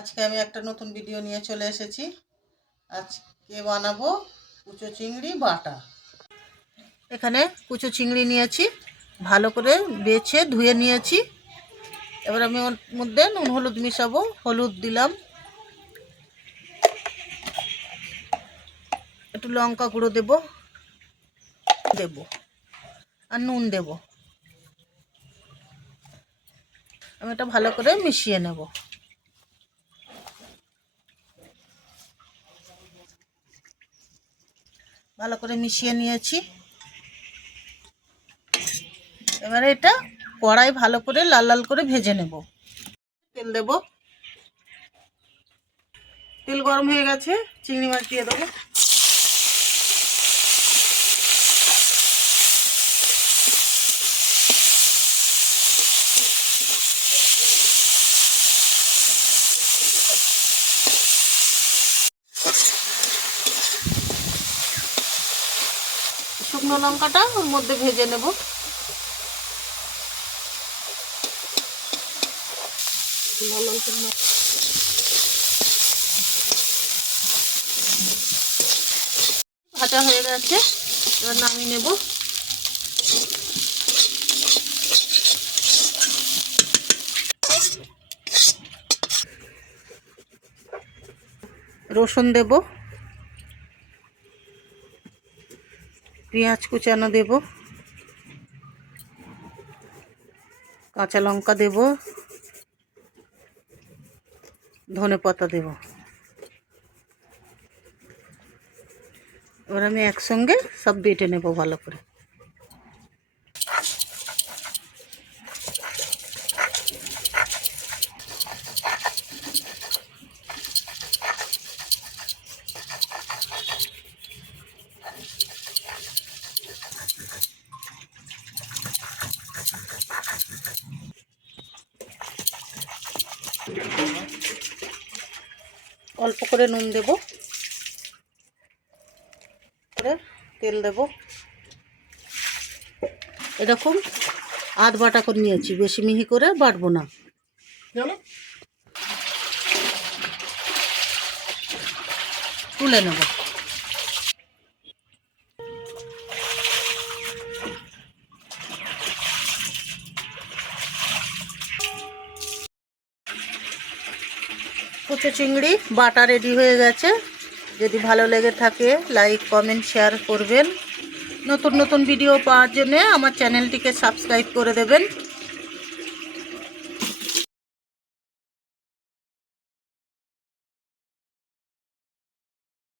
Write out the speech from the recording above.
আজকে আমি একটা নতুন ভিডিও নিয়ে চলে এসেছি। আজকে বানাবো কুচো চিংড়ি বাটা। এখানে কুচো চিংড়ি নিয়েছি, ভালো করে বেছে ধুয়ে নিয়েছি। এবার আমি ওর মধ্যে নুন হলুদ মিশাবো। হলুদ দিলাম, একটু লঙ্কা গুঁড়ো দেব আর নুন দেব। আমি এটা ভালো করে মিশিয়ে নেব। ভালো করে মিশিয়ে নিয়েছি। এবারে এটা কড়াই ভালো করে লাল লাল করে ভেজে নেব। তেল দেব, তেল গরম হয়ে গেছে, চিংড়ি মাছ দিয়ে দেবো। শুকনো লঙ্কাটা ওর মধ্যে ভেজে নেব। ভাজা হয়ে গেছে, এবার নামিয়ে নেব। রসুন দেব, পেঁয়াজ কুচানো দেব, কাঁচা লঙ্কা দেব, ধনেপাতা দেব। এবার আমি একসঙ্গে সব বেটে নেব ভালো করে। অল্প করে নুন দেব, তেল দেব। এরকম আধ বাটা করে নিয়েছি, বেশি মিহি করে বাটবো না। তুলে নেব। কুচো চিংড়ি বাটা রেডি হয়ে গেছে। যদি ভালো লেগে থাকে লাইক কমেন্ট শেয়ার করবেন। নতুন নতুন ভিডিও পাওয়ার জন্য আমার চ্যানেলটিকে সাবস্ক্রাইব করে দেবেন।